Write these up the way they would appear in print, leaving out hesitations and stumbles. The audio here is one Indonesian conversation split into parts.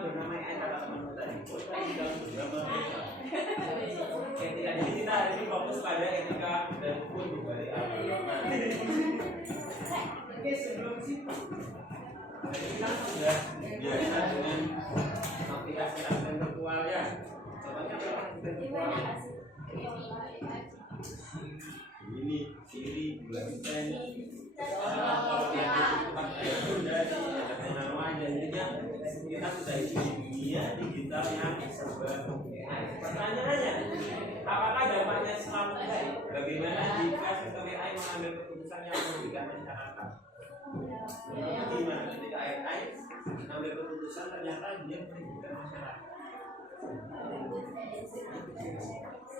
bernama AI kata teman tadi. Dalam beberapa etika. Jadi kita hari ini fokus pada etika dan hukum di balik algoritma. Oke, sebelum situ kita sudah biasa dengan aplikasi asisten virtual ya. Contohnya apa asisten virtual? Ini Siri, Google Assistant. Kalau yang tempat dari pengalaman dan intinya kita sudah di dunia digital yang serba AI. Pertanyaannya, apakah dampaknya selalu baik? Bagaimana jika sistem AI mengambil keputusan yang merugikan masyarakat? Gimana ketika AI mengambil keputusan ternyata dia merugikan masyarakat?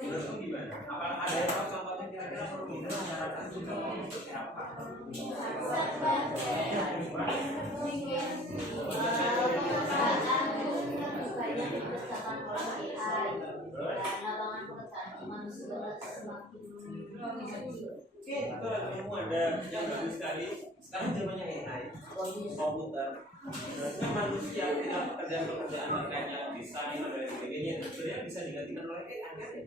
Menurutmu gimana? Apakah ada yang contohnya kira-kira merugikan masyarakat juga seperti apa? Oke, itu kamu ada yang bagus sekali. Sekarang zamannya AI, komputer. Sebenarnya manusia tidak pekerjaan terkait yang desain dan lain sebagainya sebenarnya bisa digantikan oleh AI kan ya?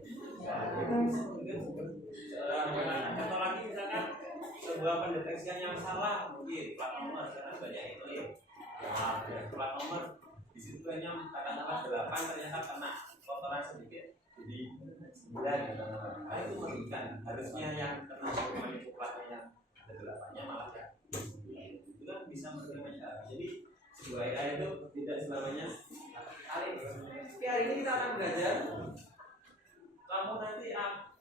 Contoh lagi misalkan sebuah pendeteksian yang salah mungkin plat nomor sekarang banyak itu ya. Plat nomor di situ hanya katakanlah 8 ternyata kena kotoran sedikit jadi 9 katakanlah. Nah, itu merugikan. Harusnya yang kena hukuman itu platnya yang ada 8-nya malah ya. Itu kan bisa merugikan masyarakat. Jadi sebuah AI itu tidak selamanya kali. Oke, hari ini kita akan belajar. Kamu nanti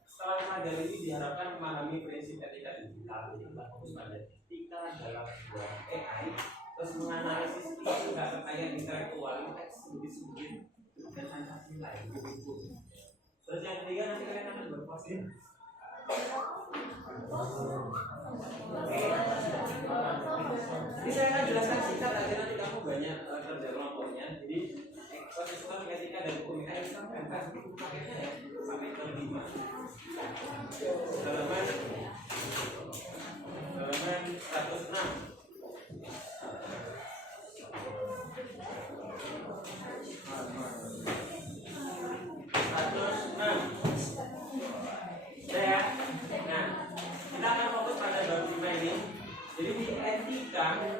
setelah mengajar ini diharapkan memahami prinsip etika digital. Jadi kita fokus pada etika dalam sebuah AI. Terus menganalisis isu hak kekayaan intelektual, teks sedikit dan Pancasila itu. Terus yang ketiga nanti kalian akan berpose. Jadi saya akan jelaskan singkat aja nanti kamu banyak kerja kelompoknya. Jadi konstitusi etika dan hukum AI itu sampai paketnya ya sampai ke 5. Halaman 106. Nah, kita akan fokus pada bab 5 ini. Jadi di etika dan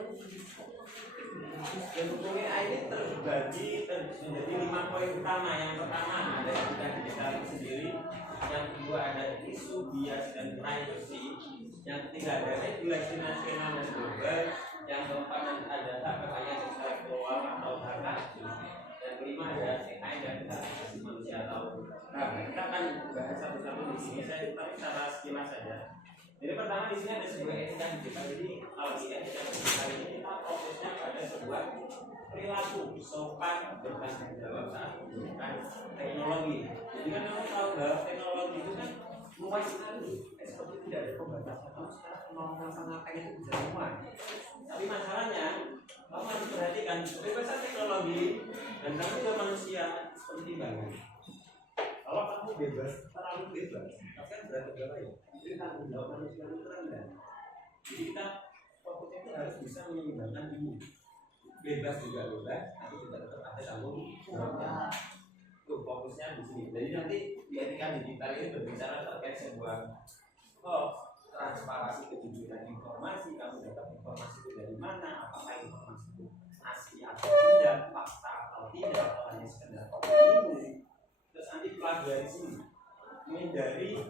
hukum AI ini terbagi menjadi 5 poin utama. Yang pertama ada etika digital itu sendiri. Yang kedua ada isu bias dan privacy. Yang ketiga ada regulasi nasional dan global. Yang keempat ada hak kekayaan intelektual atau hak asli. Yang kelima ada AI dan hak asasi manusia atau kita akan bahas satu-satu di sini. Saya tapi secara sekilas saja. Jadi pertama di sini ada sebuah etika digital. Jadi kalau di etika digital ini kita fokusnya pada sebuah perilaku sopan bertanggung jawab saat menggunakan teknologi. Jadi kan kamu tahu bahwa teknologi itu kan luas sekali. Seperti tidak ada pembatasan. Kamu sekarang mau ngapa-ngapain itu bisa semua. Tapi masalahnya kamu harus perhatikan kebebasan teknologi dan kamu juga manusia seperti timbangan. Kalau kamu bebas, terlalu bebas, kan berarti berapa ya? Jadi tanggung jawab manusia itu rendah. Jadi kita fokusnya itu harus bisa menyeimbangkan ini. Bebas juga bebas, tapi juga tetap ada tanggung jawabnya. Itu fokusnya di sini. Jadi nanti di etika digital ini berbicara terkait sebuah transparansi kejujuran informasi. Kamu dapat informasi itu dari mana? Apakah informasi itu asli atau tidak, fakta atau tidak, atau hanya sekedar opini. Terus nanti pelajari sini menghindari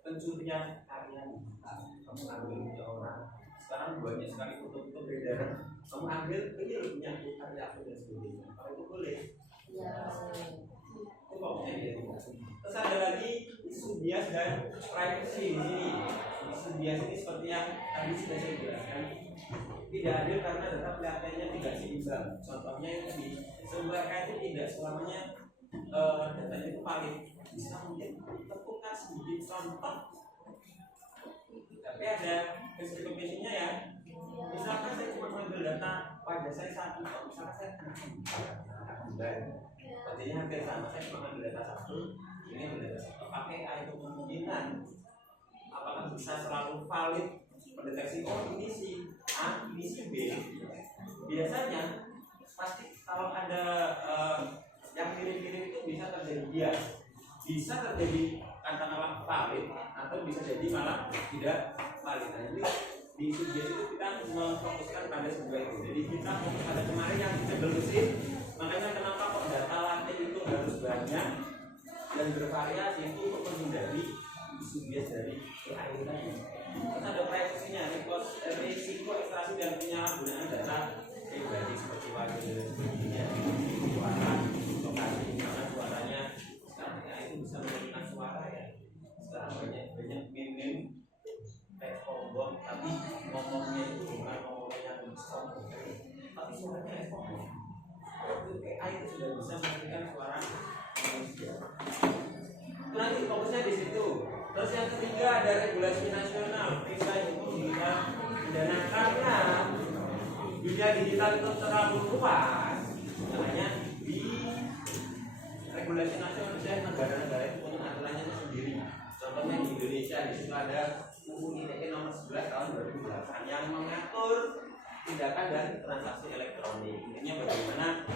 pencurian karya. Kamu ambil punya orang. Sekarang banyak sekali foto-foto beredar. Kamu ambil ini punya karya aku dan sebagainya. Kalau itu boleh. Itu pokoknya dia. Terus ada lagi isu bias dan privacy di sini. Isu bias ini seperti yang tadi sudah saya jelaskan. Tidak adil karena data kelihatannya tidak seimbang. Contohnya yang tadi sebuah AI itu tidak selamanya datanya itu valid. Bisa mungkin tepukan sedikit contoh. Tapi ada konsekuensinya ya. Misalkan saya cuma mengambil data pada saya satu, misalkan saya akan kembali. Artinya hampir sama, saya cuma mengambil data satu. Ini ambil data satu. Pakai AI itu kemungkinan apakah bisa selalu valid mendeteksi ini si A, ini si B. Biasanya pasti kalau ada yang mirip-mirip itu bisa terjadi bias, bisa terjadi katakanlah valid atau bisa jadi malah tidak valid. Nah ini di subjek itu kita memfokuskan pada sebuah itu. Jadi kita fokus pada kemarin yang evolutif. Makanya kenapa kok data latin itu harus banyak dan bervariasi itu untuk menghindari subjek dari AI tadi. Terus ada privasinya, risiko ekstraksi dan penyalahgunaan data pribadi seperti wajah dan sebagainya, suara, lokasi mana suaranya. Sekarang AI itu bisa menentukan suara ya. Sekarang banyak meme bom, tapi ngomongnya itu bukan ngomongnya bom, tapi suaranya bom. AI itu sudah bisa menentukan suara manusia. Nanti fokusnya di situ. Terus yang ketiga ada regulasi nasional. Bisa itu pidana karena dunia digital itu terlalu luas. Makanya di regulasi nasional negara-negara itu punya aturannya sendiri. Contohnya di Indonesia di situ ada UU ITE nomor 11 tahun 2008 yang mengatur tindakan dan transaksi elektronik. Intinya bagaimana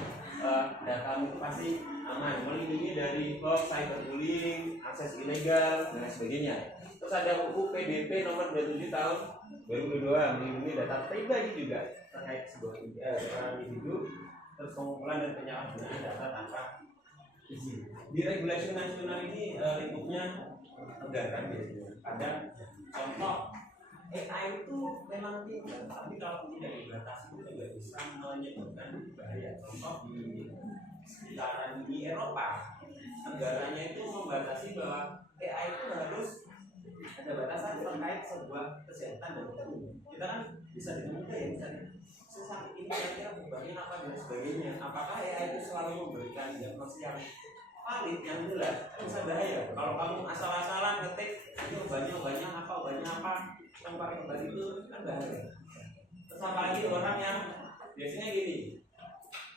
datamu itu pasti aman, melindungi dari hoax, cyberbullying, akses ilegal dan sebagainya. Terus ada UU PDP nomor 27 tahun 2022 melindungi data pribadi juga terkait sebuah individu, terus pengumpulan dan penyalahgunaan data tanpa izin. Di regulasi nasional ini lingkupnya negara biasanya. Ada contoh AI itu memang pintar, tapi kalau tidak dibatasi itu juga bisa menyebabkan bahaya. Contoh di sekitaran di Eropa, negaranya itu membatasi bahwa AI itu harus ada batasan terkait sebuah kesehatan dan ketemuan. Kita kan bisa dengan mudah ya, misalnya sesakit ini kira-kira penyebabnya apa dan sebagainya. Apakah AI itu selalu memberikan diagnosis yang valid, yang jelas? Kan bisa bahaya. Kalau kamu asal-asalan ketik ini obatnya apa, yang pakai obat itu kan bahaya. Terus apalagi orang yang biasanya gini,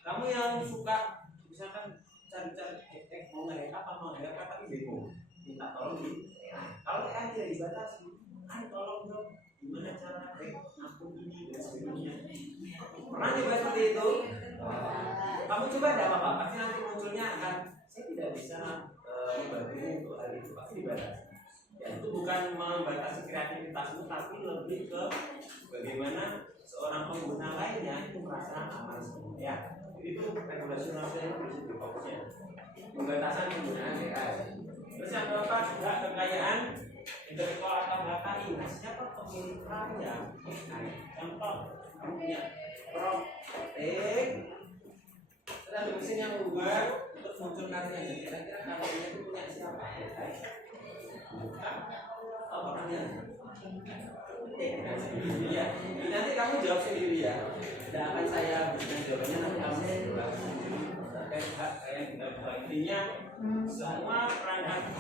kamu yang suka misalkan cari-cari mau nge-hack apa tapi bingung, minta tolong di AI. Kalau AI tidak dibatasi, tolong dong gimana cara hack akun ini dan sebagainya. Pernah coba seperti itu? Kamu coba tidak apa-apa, pasti nanti munculnya akan saya tidak bisa membantu untuk hal itu, pasti dibatasi. Ya, itu bukan membatasi kreativitasmu, tapi lebih ke bagaimana seorang pengguna lainnya itu merasa aman sebenarnya. Ya, itu regulasi nasional itu di fokusnya pembatasan penggunaan AI. Terus yang keempat juga kekayaan intelektual atau data ini. Siapa pemilik karya AI? Contoh, kamu punya prompt, terus ada mesin yang berubah, terus muncul karyanya. Kira-kira karyanya itu punya siapa? AI. Orangnya ya. Nanti kamu jawab sendiri ya. Tidak akan saya berikan jawabannya, nanti kamu terkait hak yang kita buat. Intinya semua perangkat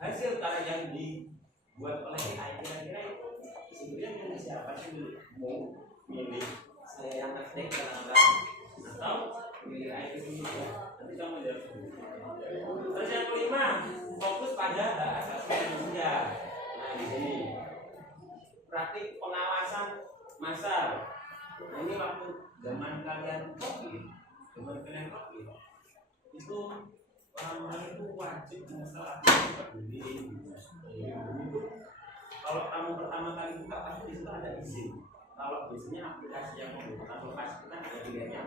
hasil karya yang dibuat oleh AI kira-kira itu sebenarnya punya siapa sih? Mau milih saya yang ngetik atau milih AI itu juga? Nanti kamu jawab sendiri. Terus yang kelima, fokus pada hak asasi manusia. Nah di sini praktik pengawasan massal. Nah ini waktu zaman kalian COVID itu orang-orang itu wajib menginstal aplikasi peduli. Itu kalau kamu pertama kali buka pasti di situ ada izin. Kalau biasanya aplikasi yang membutuhkan lokasi kita ada pilihannya.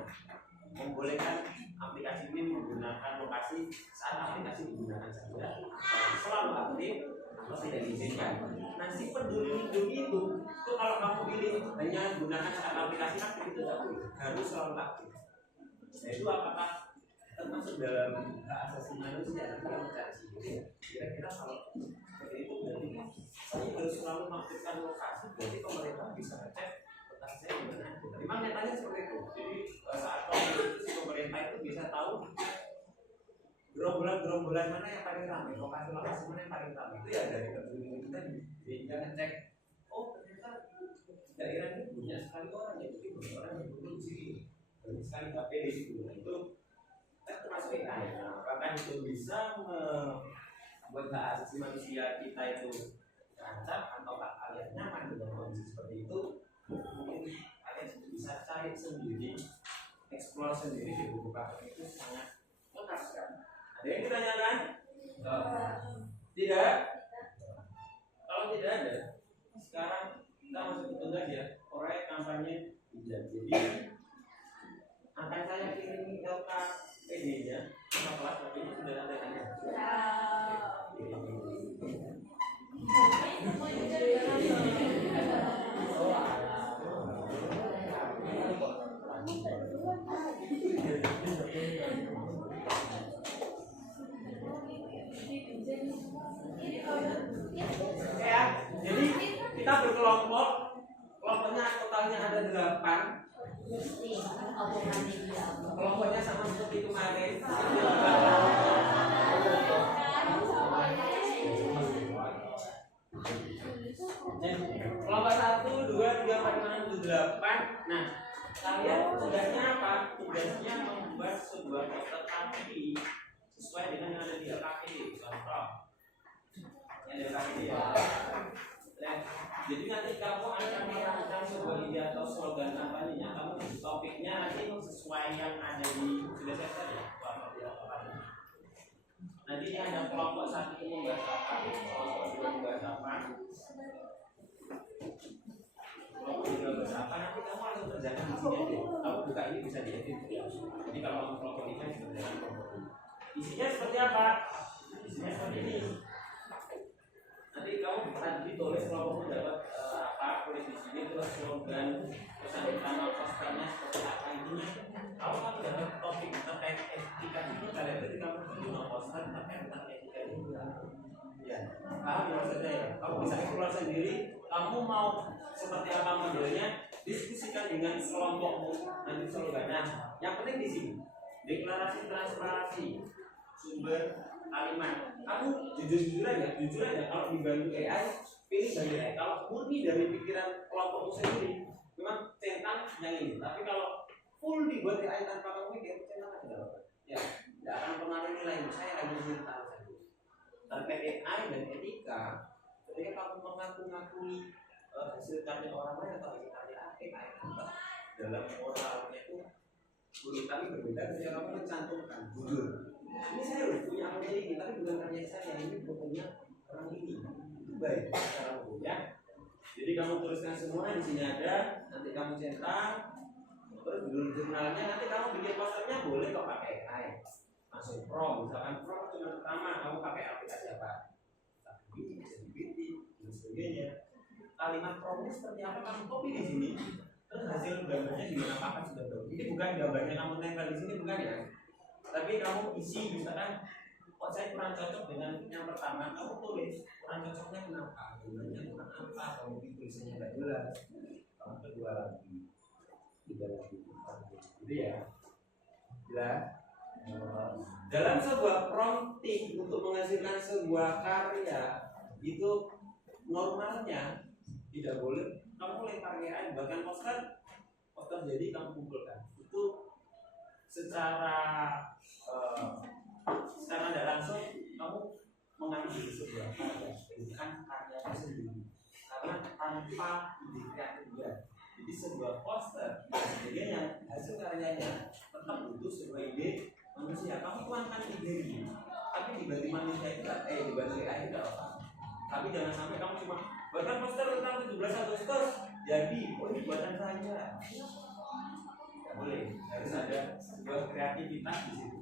Membolehkan aplikasi ini menggunakan lokasi saat aplikasi digunakan saja, selalu aktif atau tidak diizinkan. Nah si peduli lindungi itu kalau kamu pilih hanya gunakan saat aplikasi aktif itu tidak boleh, harus selalu aktif. Nah itu apakah termasuk dalam hak asasi manusia? Nanti kamu cari sendiri. Kira-kira kalau seperti itu berarti saya harus selalu mengaktifkan lokasi. Berarti pemerintah bisa ngecek lokasi saya di mana. Memang nyatanya seperti itu. Jadi saat si pemerintah itu bisa tahu gerombolan mana yang paling ramai, lokasi mana yang paling ramai. Itu ya dari peduli itu tadi. Dia ngecek, oh ternyata daerah ini punya sekali orang ya, jadi banyak orang yang dulu di sini, banyak sekali KP di situ. Nah, itu kan termasuk AI. Nah, apakah itu bisa membuat hak asasi manusia kita itu terancam atau kalian nyaman dengan kondisi seperti itu? Mungkin kalian bisa cari sendiri explore sendiri di buku paket itu sangat lengkap sekali. Ada yang ditanyakan? Tidak? Kalau tidak ada, sekarang kita masuk ke tugas ya. Proyek kampanye hijab. Jadi akan saya kirim LKPD-nya ke kelas, tapi ini sudah ada tanya. Ya, jadi kita berkelompok, kelompoknya totalnya ada 8. Kelompoknya sama seperti kemarin. Kelompok 1, 2, 3, 4, 5, 6, 8. Nah, kalian tugasnya apa? Tugasnya membuat sebuah poster KPI sesuai dengan yang ada di LKPD. Contoh, yang ada di LKPD ya. Jadi nanti kamu akan merancang sebuah ide atau slogan kampanyenya. Kamu topiknya nanti sesuai yang ada di sudah saya ya. Nanti ini ada kelompok 1 membahas apa, kelompok 2 membahas apa, kelompok 3 membahas apa. Nanti kamu langsung kerjakan di sini aja. Kamu buka ini bisa diedit ya. Jadi kalau kamu kelompok 5 kerjakan kelompok 2. Isinya seperti apa? Isinya seperti ini. Nanti kamu tadi tulis kelompokmu dapat apa, tulis di sini terus slogan, pesan utama, posternya seperti apa intinya. Kalau kamu dapat topik terkait etika itu, kalian berarti kamu punya poster terkait tentang etika itu. Ya, paham ya maksudnya ya. Kamu bisa eksplor sendiri. Kamu mau seperti apa modelnya, diskusikan dengan kelompokmu. Nanti slogannya. Yang penting di sini deklarasi transparansi sumber kalimat. Kamu jujur aja kalau dibantu AI, pilih dari AI. Kalau murni dari pikiran kelompokmu sendiri, memang centang yang ini. Tapi kalau full dibuat AI tanpa kamu mikir, centang aja dapat. Ya, tidak akan pengaruh nilai. Saya hanya cerita saja. Terkait AI dan etika, ketika kamu mengaku-ngakui hasil karya orang lain atau hasil karya AI, dalam moralnya itu boleh, tapi berbeda ketika kamu mencantumkan jujur. Ini saya punya akun ini, tapi bukan karya saya. Ini fotonya orang ini. Itu baik cara hukum ya. Jadi kamu tuliskan semua di sini ada. Nanti kamu cetak. Terus judul jurnalnya nanti kamu bikin posternya boleh kok pakai AI. Masuk Pro, misalkan Pro cuma pertama kamu pakai aplikasi apa? ChatGPT, dan sebagainya. Kalimat Pro-nya seperti apa kamu copy di sini. Terus hasil gambarnya dimanapun sudah tahu. Ini bukan gambarnya kamu tempel di sini, bukan ya? Tapi kamu isi misalkan, kok saya kurang cocok dengan yang pertama, kamu tulis kurang cocoknya kenapa? Gunanya kurang apa? Kamu tulisannya nggak jelas. Kamu kedua lagi, tiga lagi, gitu ya. Jelas. Dalam sebuah prompting untuk menghasilkan sebuah karya itu normalnya tidak boleh kamu lempar AI, bahkan poster jadi kamu kumpulkan itu secara tidak langsung kamu mengambil sebuah karya, bukan karya sendiri, karena tanpa ide kreatif dia. Jadi sebuah poster jadi yang hasil karyanya tetap butuh sebuah ide manusia. Kamu tuangkan ide ini, tapi dibantu manusia itu dibantu AI itu apa? Tapi jangan sampai kamu cuma buatkan poster tentang 17 Agustus jadi, oh ini buatan saya. Tidak boleh, harus ada sebuah kreativitas di situ.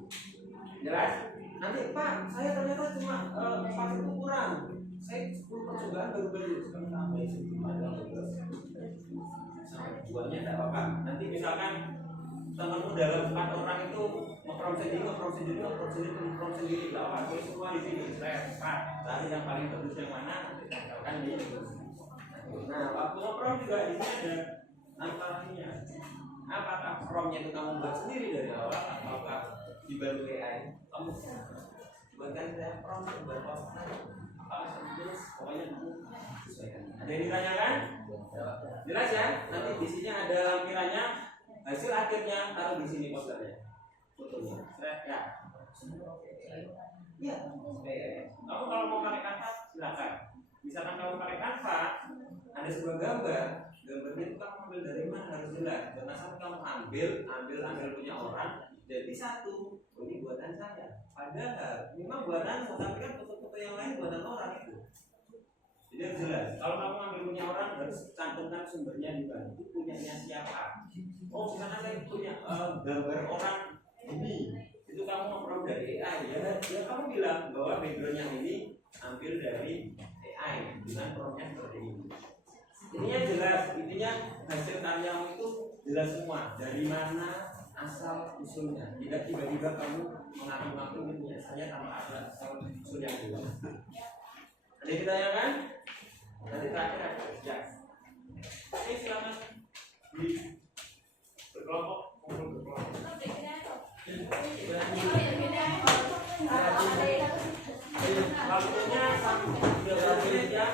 Jelas? Nanti Pak, saya ternyata cuma 4 itu kurang. Saya 10 percobaan baru sekarang tambah sedikit ada jualnya tidak apa-apa. Nanti misalkan temanmu dalam 4 orang itu nge-prompt sendiri, tidak apa-apa. Semua di sini saya cari yang paling bagus yang mana, kan di sini. Nah, waktu nge-prompt juga di sini ada antaranya. Apakah prompt-nya itu kamu buat sendiri dari awal ataukah dibantu AI? Kamu buatkan saya prompt buat poster. Apakah jelas? Pokoknya kamu sesuaikan. Ada yang ditanyakan? Jelas ya? Nanti di sini ada lampirannya. Hasil akhirnya taruh di sini posternya. Fotonya. Ya. Iya. Kamu kalau mau pakai Canva silakan. Misalkan kamu pakai Canva, ada sebuah gambarnya itu kamu ambil dari mana harus jelas. Jangan sampai kamu ambil ambil punya orang jadi satu. Ini buatan saya. Padahal memang buatan, tapi kan foto-foto yang lain buatan orang itu. Jadi harus jelas. Kalau kamu ambil punya orang harus cantumkan sumbernya juga. Itu punyanya siapa? Oh, misalkan saya punya gambar orang ini. Itu kamu mau dari AI ya kamu bilang bahwa backgroundnya ini ambil dari AI dengan promnya seperti ini. Intinya jelas, intinya hasil karyamu itu jelas semua dari mana asal usulnya. Tidak tiba-tiba kamu mengaku-ngaku punya saya tanpa ada asal usul yang jelas. Ada yang ditanyakan? Nanti terakhir ada ya. Oke, silakan di berkelompok kumpul berkelompok. Waktunya sampai 30 menit ya.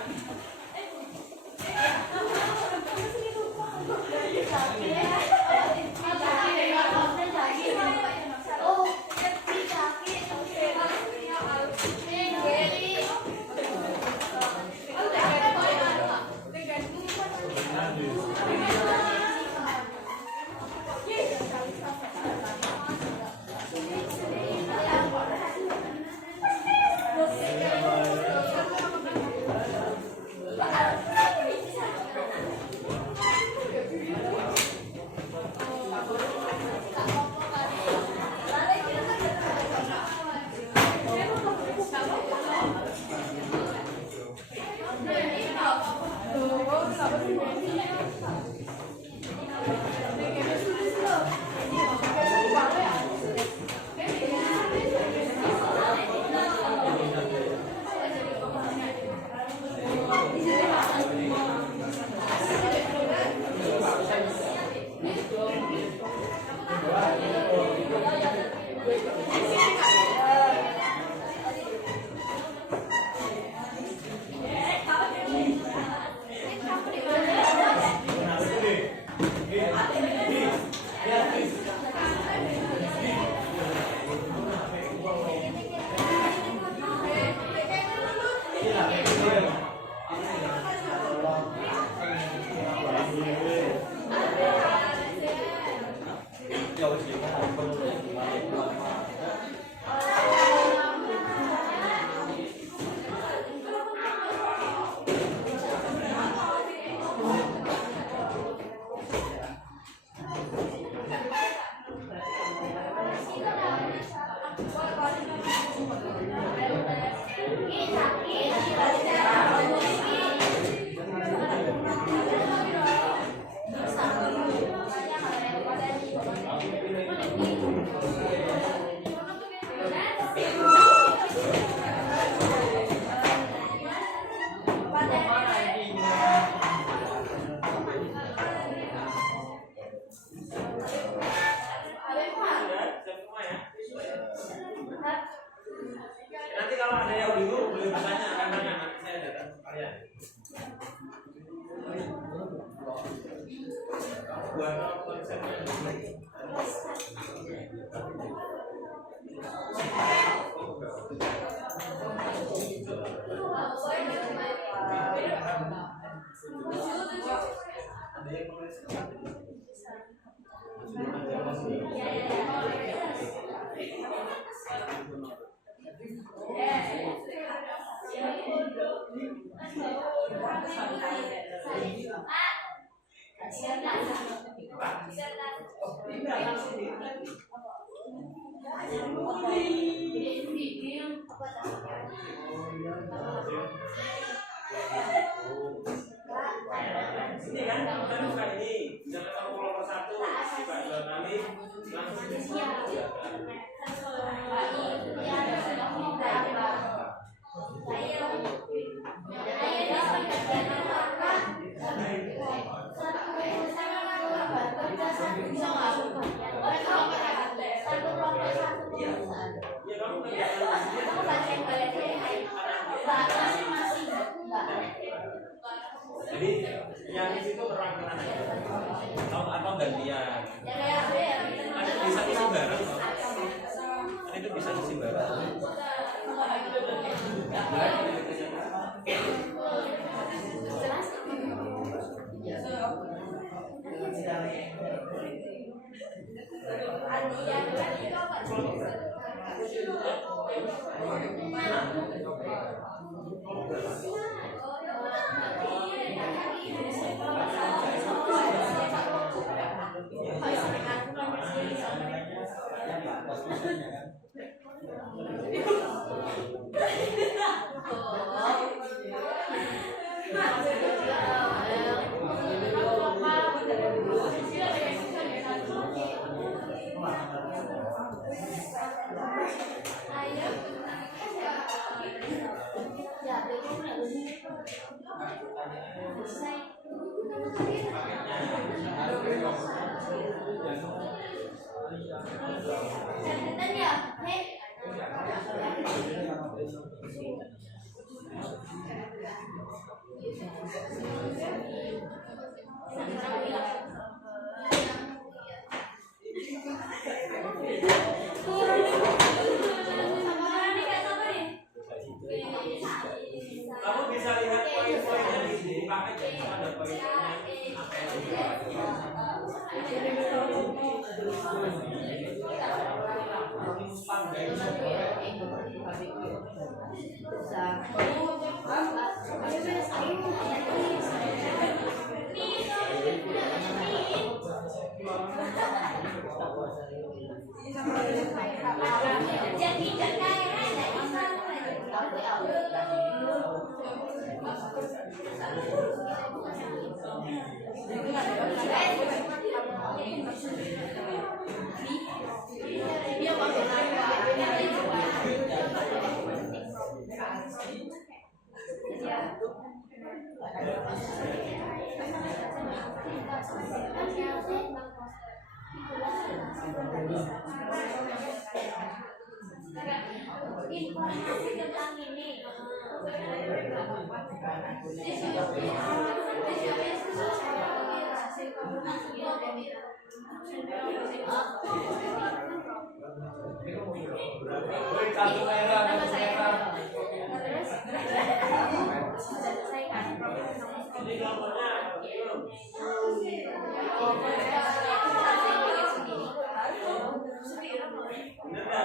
Nanti kalau ada yang bingung boleh bertanya, akan tanya nanti saya datang ke kalian. Buat konsepnya ini kan kita buka ini jangan kamu kalau persatu coba jual kami langsung jadi yang di situ terang-terang atau gantian ada bisa isi bareng itu bisa isi bareng Kamu bisa lihat poin-poinnya di paket itu ada poin-poinnya apa yang informasi tentang ini.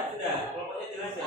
Sudah, kelompoknya jelas ya.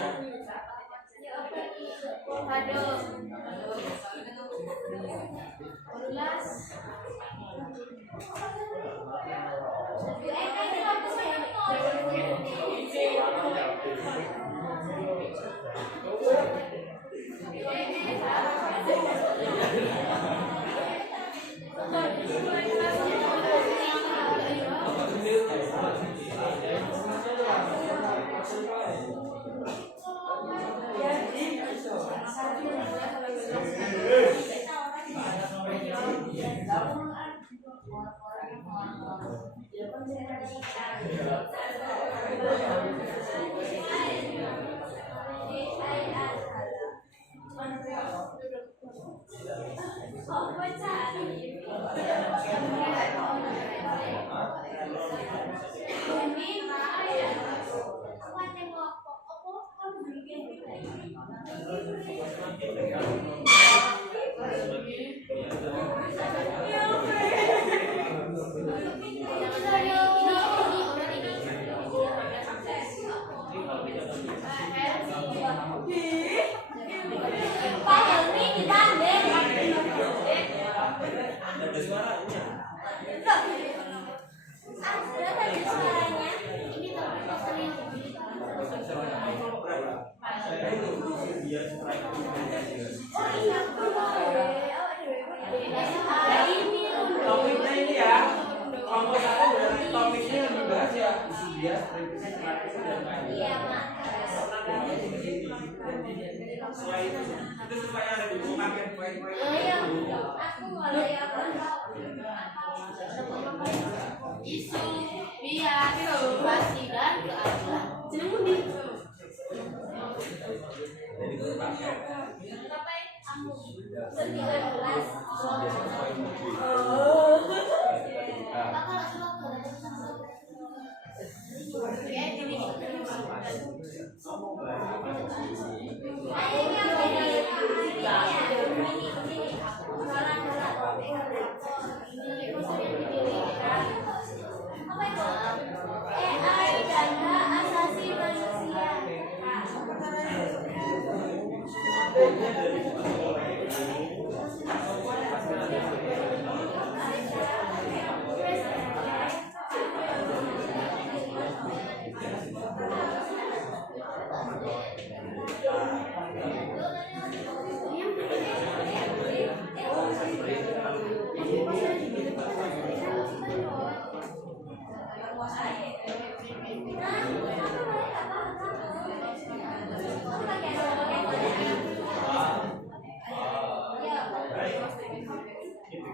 Topiknya ini ya, kelompok satu berarti topiknya yang dibahas ya isu bias, representasi dan lain-lain. Iya, Mak. Sesuai itu supaya ada di buku paket poin-poin. Aku mulai apa? Isu bias, inovasi dan keadilan. Jadi buku paket. Sampai kamu 19. AI dan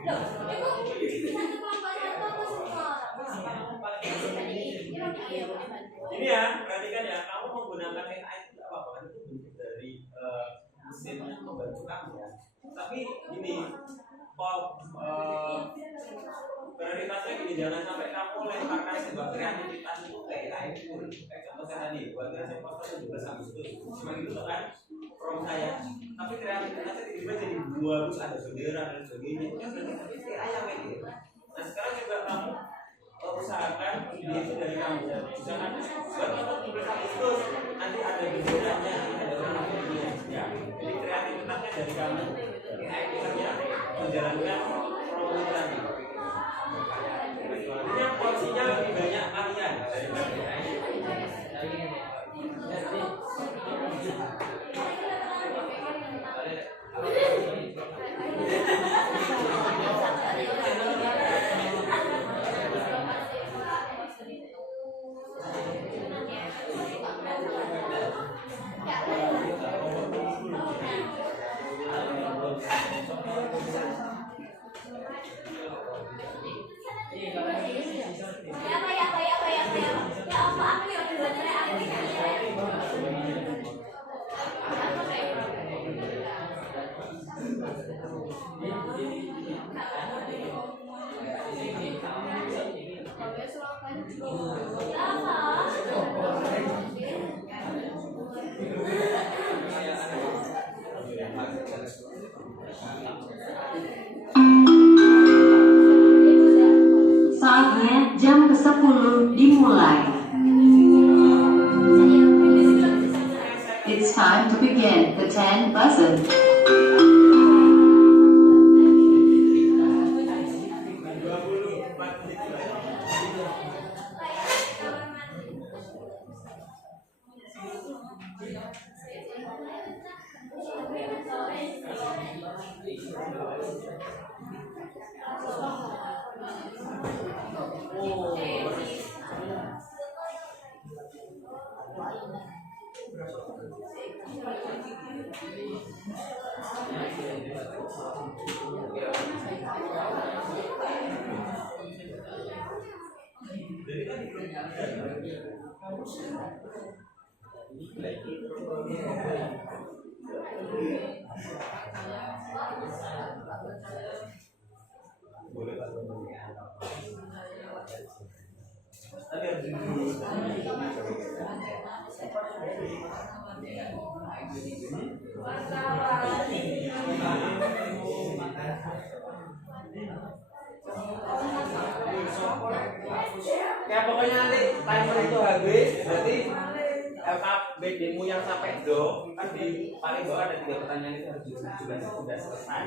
satu kelompok satu apa semua orang? Ini ya, perhatikan ya, kamu menggunakan AI itu tidak apa-apa, itu bentuk dari mesin yang membantu kamu ya. Tapi ini prioritasnya gini, jangan sampai kamu lemparkan sebuah kreativitas itu ke AI itu. Kayak contoh saya tadi, buat ngasih poster 17 Agustus, cuma gitu kan from saya. Tapi kreativitasnya tiba-tiba jadi bagus, ada bendera dan sebagainya. Itu kan berarti AI yang main gitu. Nah sekarang juga kamu usahakan ide itu dari kamu. Misalkan buat foto 17 Agustus, nanti ada benderanya, ada benderanya. Ya, jadi kreativitasnya dari kamu. AI itu hanya menjalankan promo tadi. Ini porsinya lebih banyak kalian daripada AI. Saatnya jam ke-10 dimulai. It's time to begin the 10 lesson. Ya pokoknya nanti timer itu habis, berarti BD-mu yang sampai do kan di paling bawah ada 3 pertanyaan itu harus sudah selesai.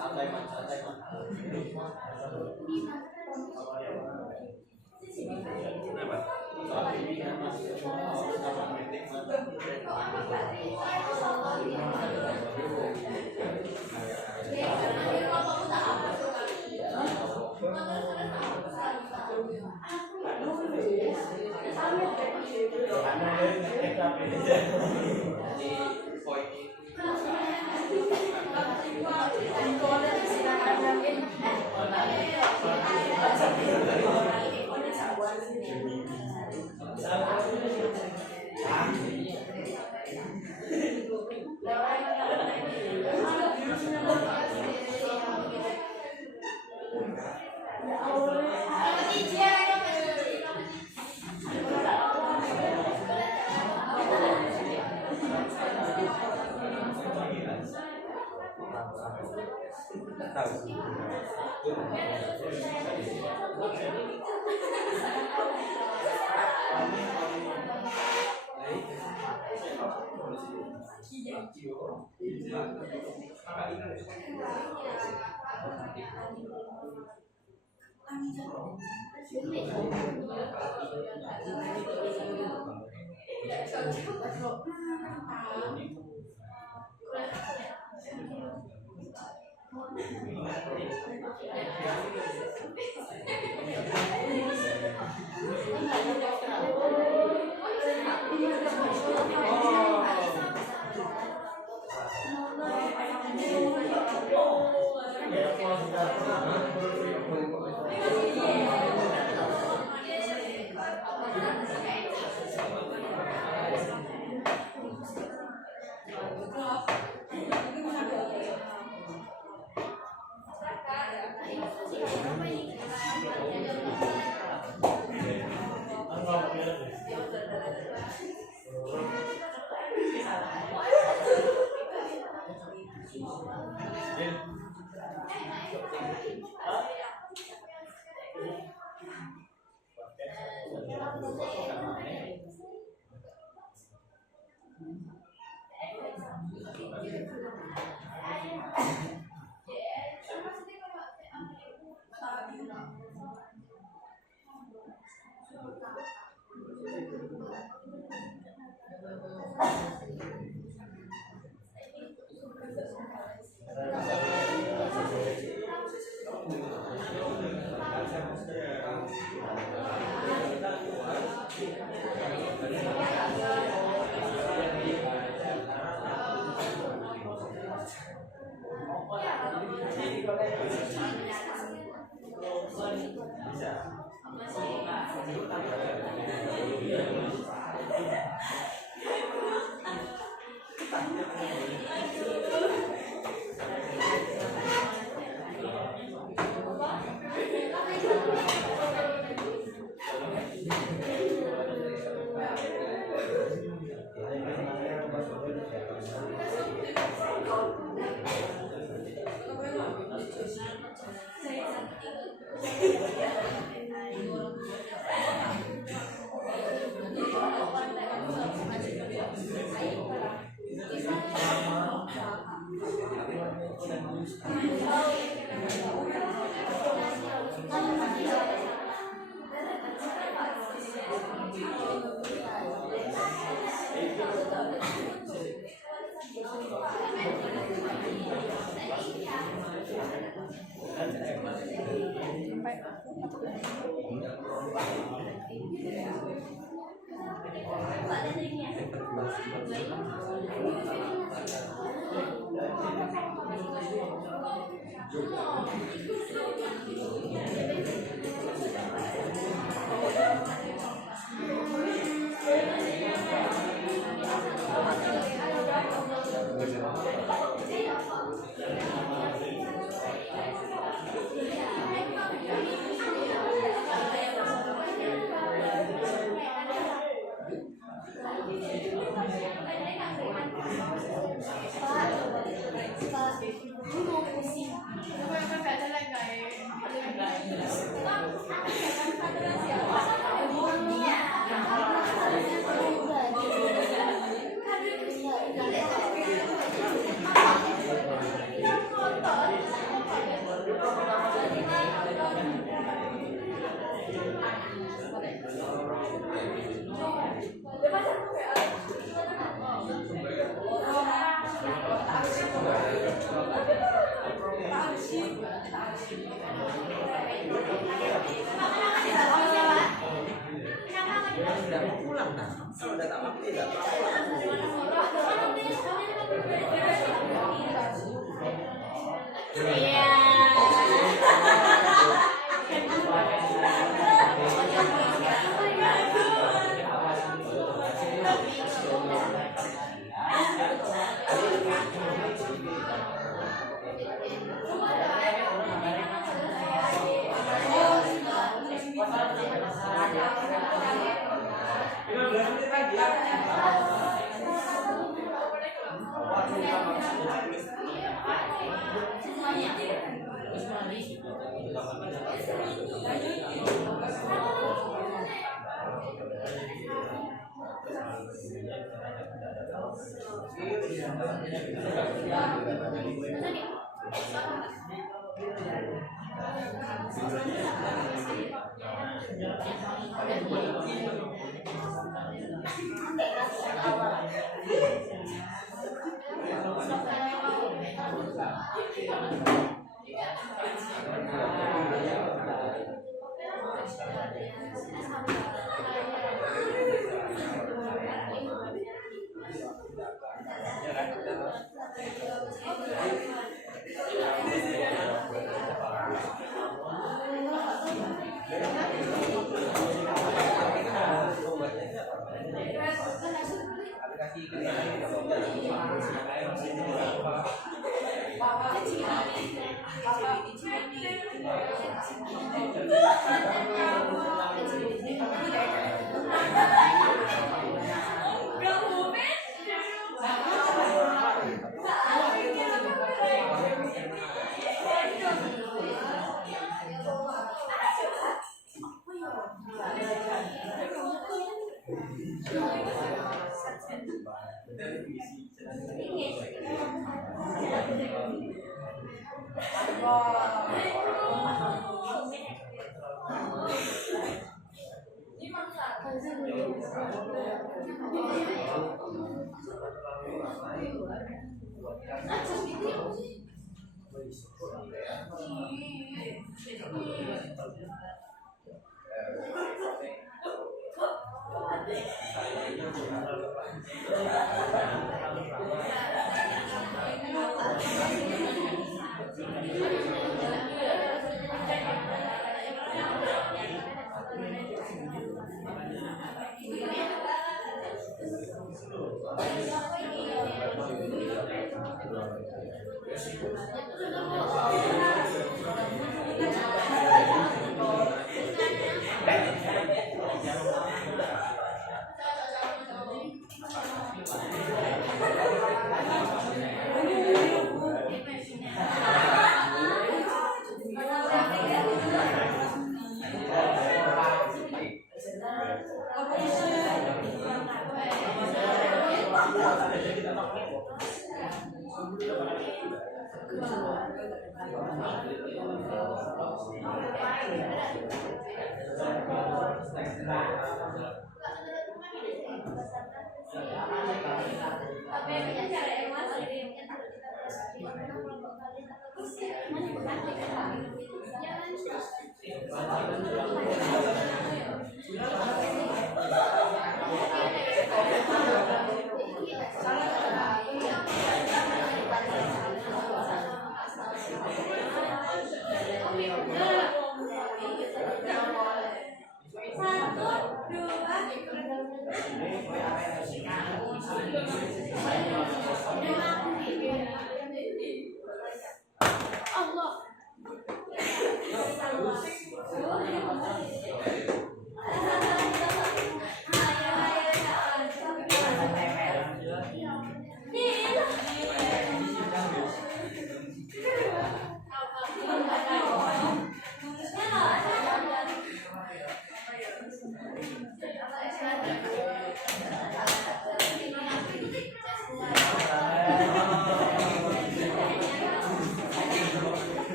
Santai man, santai man. Kenapa?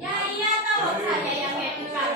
Ya iya tahu saya yang hebat.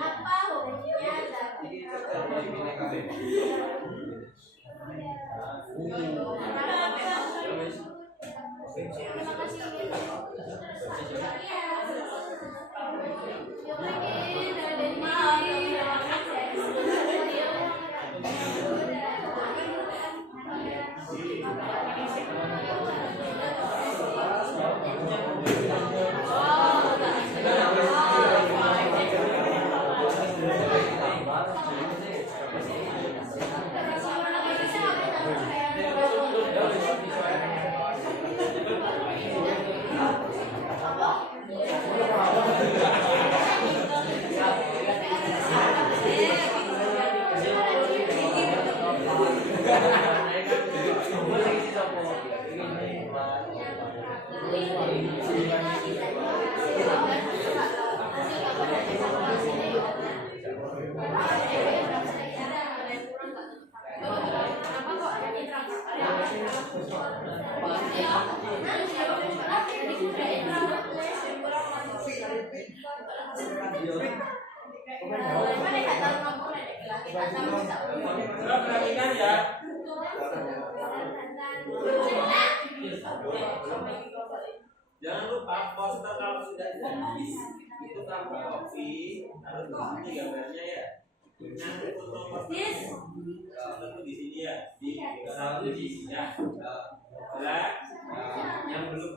Apa hobinya Perhatikan ya. Jangan lupa poster kalau sudah jadi itu tambah kopi harus di sini gambarnya ya. Nanti untuk poster itu di sini ya, di satu di sini ya. Jelas? Yang belum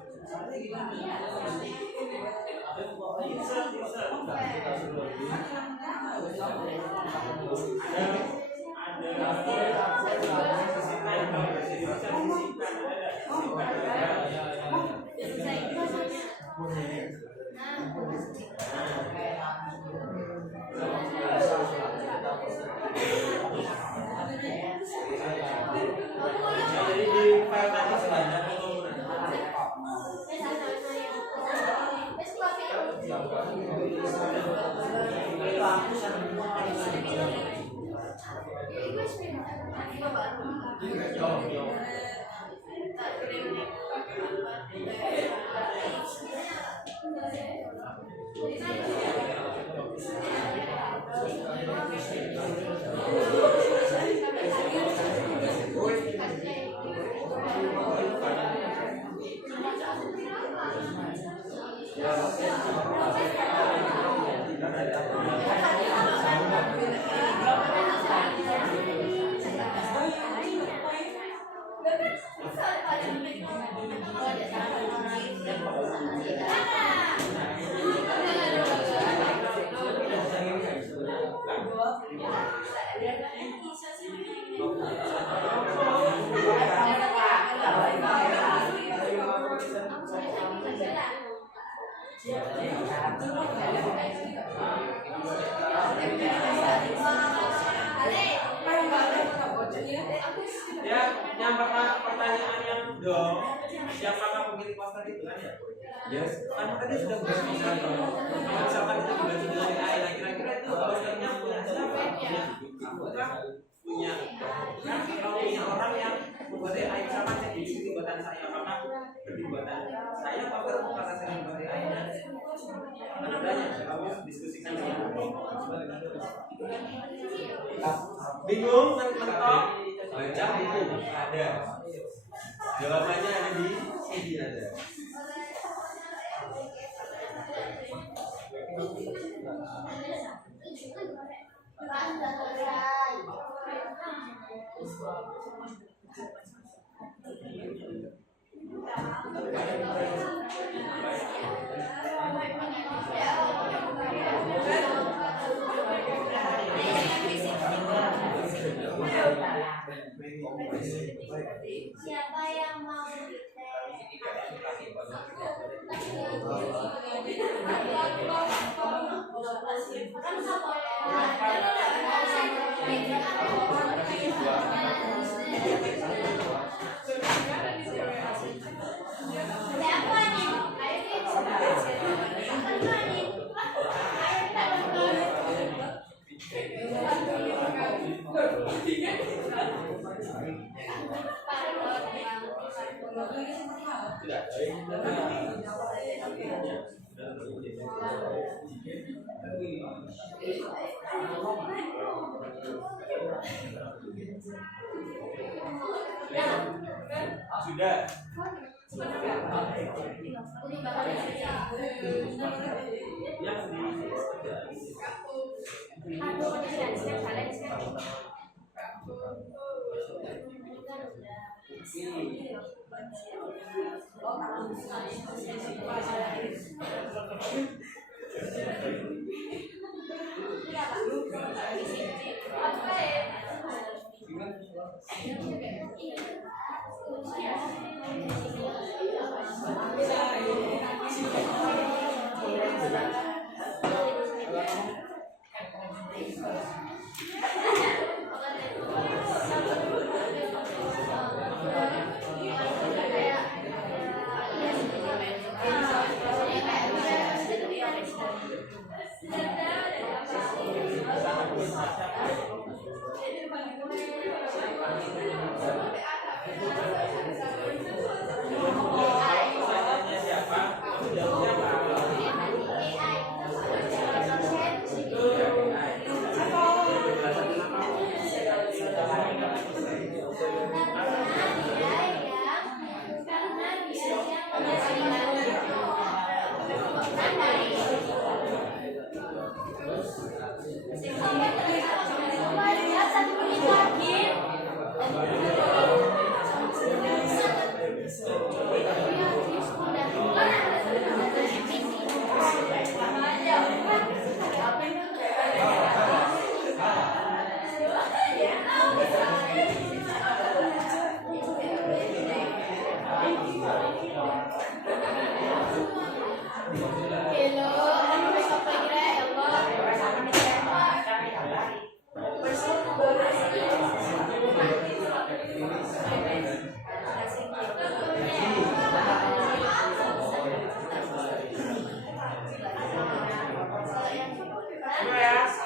jadi di file tadi sebanyak Iya. Ya, yang pertanyaan yang dong, siapakah pemilik poster itu kan ya? Yes. Kan tadi sudah berbicara misalkan itu dibagi dengan AI, nah kira-kira itu posternya punya siapa? Punya kalau punya orang yang membuat AI sama jadi buatan saya, apakah berarti buatan saya poster kata saya membuat AI nya? Ada banyak, kamu diskusikan ya. Bingung kan mentok? Baca buku ada. Jawabannya ada di sini ada. Siapa yang mau Sudah.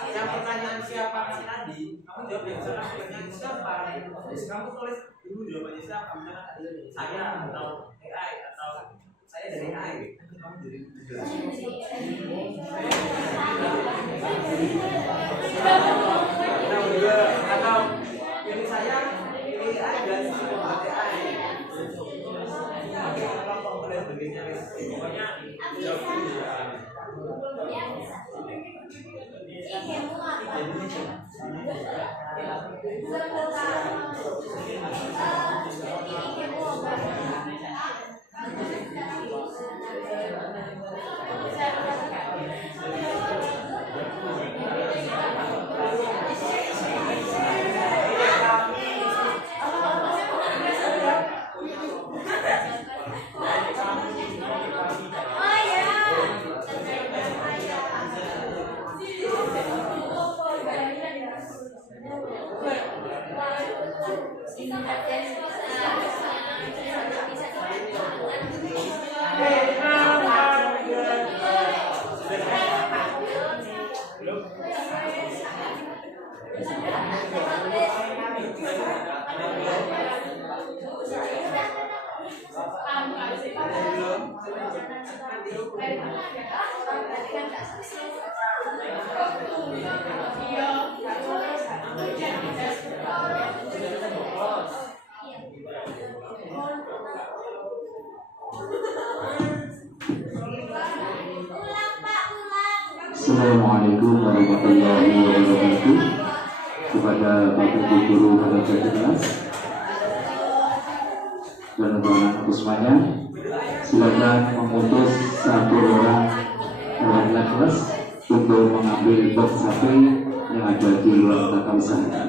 Yang pertanyaan siapa tadi, kamu jawab yang salah. Pertanyaan siapa? Kamu tulis dulu jawabannya siapa? Misalnya saya atau AI atau saya dari AI. Kamu jadi Atau ini saya ini ada pakai air. Oke, kelompok boleh begini. Pokoknya jauh dulu ya. Assalamualaikum warahmatullahi wabarakatuh. Kepada Bapak Ibu Guru pada kelas dan untuk anak-anak semuanya, silakan mengutus satu orang perwakilan kelas untuk mengambil box HP yang ada di luar tata usaha.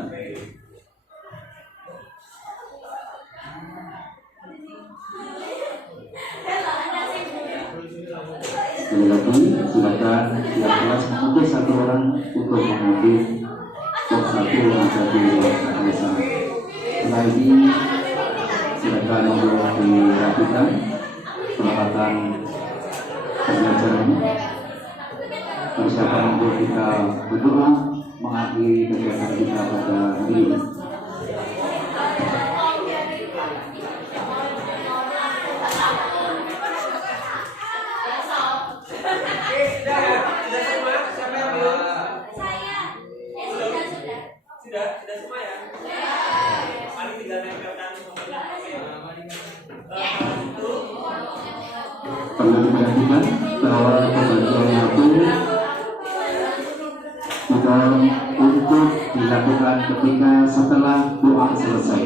Sekali lagi, silakan pihak kelas mengutus satu orang untuk mengambil box HP yang ada di luar tata usaha. Setelah ini, silakan untuk dirapikan peralatan pembelajarannya. Persiapan untuk kita berdoa mengakhiri kegiatan kita pada hari ini. Sudah semua ya? Paling tinggal nempelkan Perlu diperhatikan bahwa pembagian itu bukan untuk dilakukan ketika setelah doa selesai.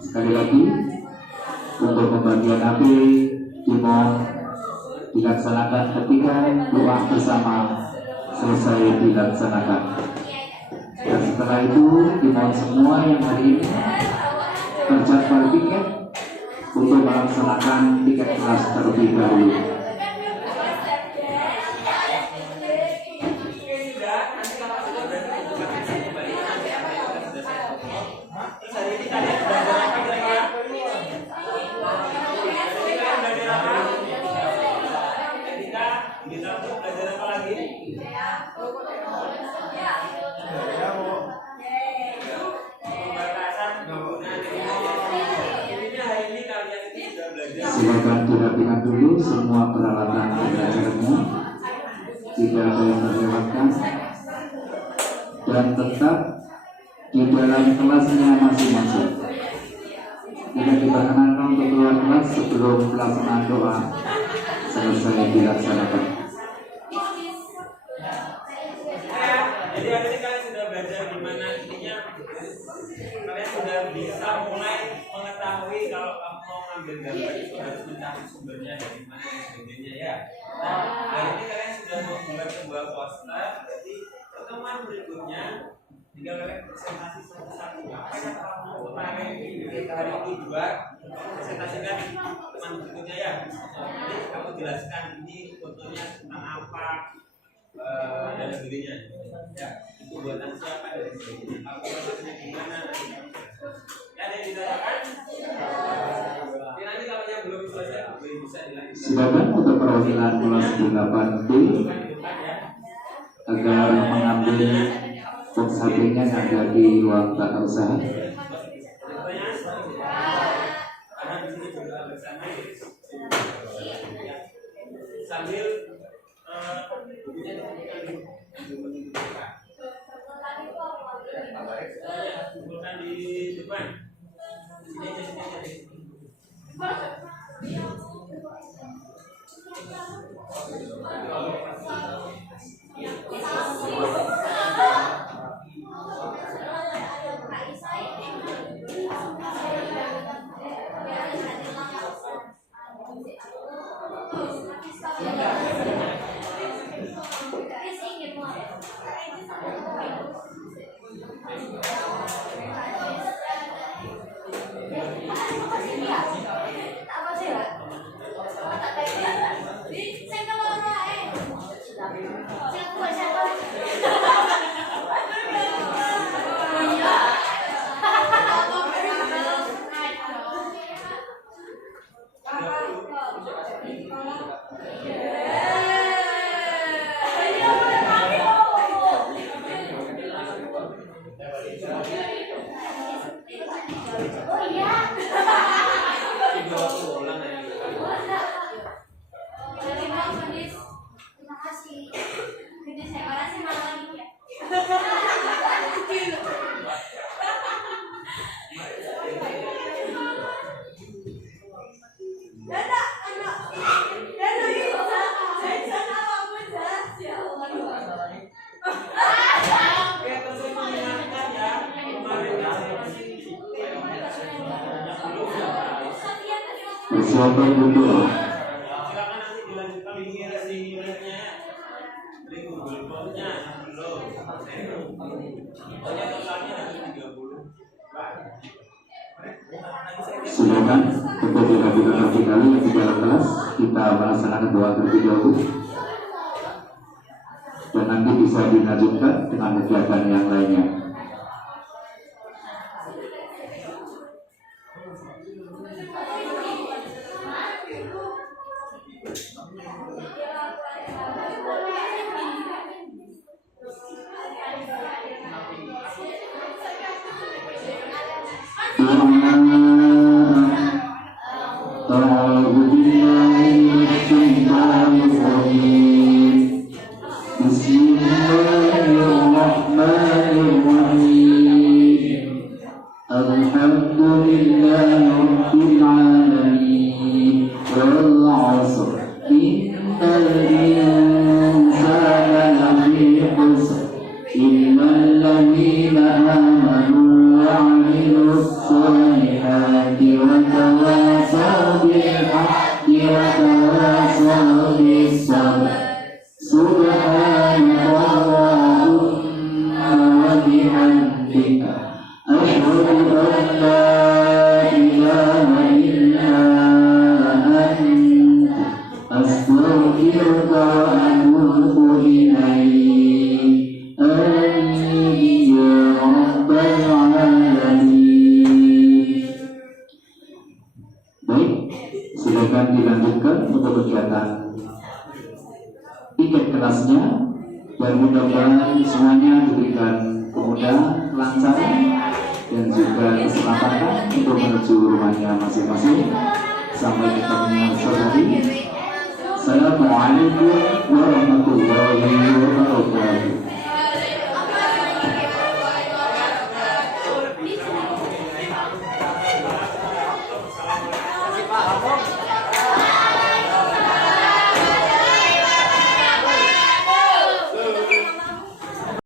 Sekali lagi, untuk pembagian HP dimohon dilaksanakan ketika doa bersama selesai dilaksanakan. Dan setelah itu dimohon semua yang hari ini terjadwal tiket untuk melaksanakan tiket kelas terlebih dahulu. Silakan dirapikan dulu semua peralatan pembelajarannya, tidak ada yang terlewatkan, dan tetap di dalam kelasnya masing-masing. Tidak diperkenankan untuk keluar kelas sebelum pelaksanaan doa selesai dilaksanakan. Jadi hari ini kalian sudah belajar di mana intinya kalian sudah bisa mulai mengetahui kalau kamu mau ngambil gambar itu harus mencari sumbernya dari mana dan sebagainya ya. Nah, hari ini kalian sudah membuat sebuah poster, jadi pertemuan berikutnya tinggal kalian presentasi satu-satu. Apa yang kamu kemarin kita hari ini buat, presentasikan teman berikutnya ya. Jadi kamu jelaskan ini fotonya tentang apa dan sebagainya. Ya, itu buatan siapa dan sebagainya. Aku maksudnya gimana? Ya, ada yang ditanyakan? Nanti kalau yang belum selesai bisa dilanjutkan. Silakan untuk perwakilan kelas 8B agar mengambil box HP-nya yang ada di ruang tata usaha. Sambil Kumpulkan di depan. Sini aja, sini aja. Persiapan dulu. Silakan nanti dilanjutkan singkirnya. Beri Google Form-nya belum. Pokoknya totalnya nanti 30. Silakan untuk dilakukan nanti kali yang di dalam kelas kita melaksanakan doa terlebih dahulu dan nanti bisa dilanjutkan dengan kegiatan yang lainnya. Silakan dilanjutkan untuk kegiatan tiket kelasnya dan mudah-mudahan semuanya diberikan kemudahan, kelancaran dan juga kesempatan untuk menuju rumahnya masing-masing. Sampai ketemu saudari. Assalamualaikum warahmatullahi wabarakatuh.